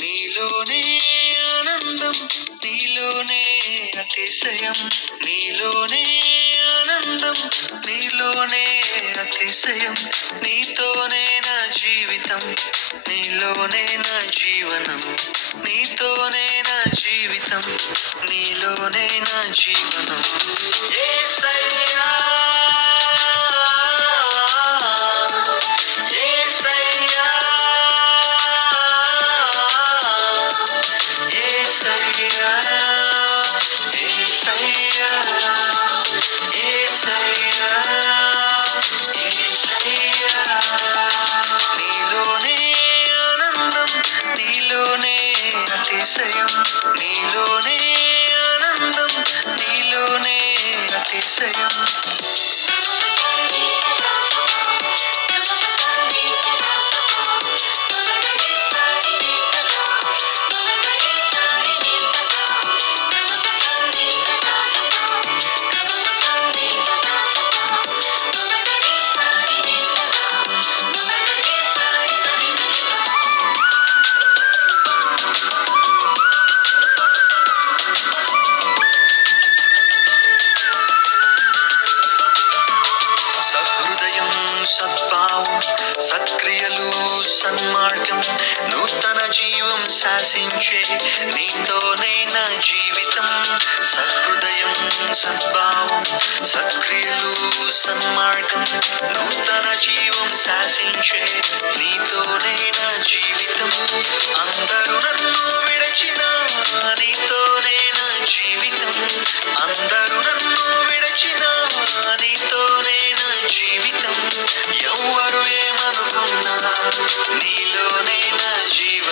నీలోనే ఆనందం, నీలోనే అతిశయం, నీలోనే ఆనందం, నీలోనే అతిశయం, నీతోనే నా జీవితం, నీలోనే నా జీవనం, నీతోనే నా జీవితం, నీలోనే నా జీవనం. యేసయ్యా యేసయ్యా యేసయ్యా యేసయ్యా యేసయ్యా యేసయ్యా. నీలోనే ఆనందం, నీలోనే అతిశయం, నీలోనే ఆనందం, నీలోనే అతిశయం. సహృదయం, సద్భావం, సత్క్రియలు, సన్మార్గం, నూతన జీవం శాసించే నీతోనే నా జీవితం. సహృదయం, సద్భావం, సత్క్రియలు, సన్మార్గం, నూతన జీవం శాసించే నీతోనే నా జీవితం. అందరూ నన్ను విడచిన నీతోనే నా జీవితం, అందరూ నన్ను విడచిన నీతోనే నా జీవితం. ఎవ్వరు ఏమనుకున్నా నీలోనే నా జీవితం.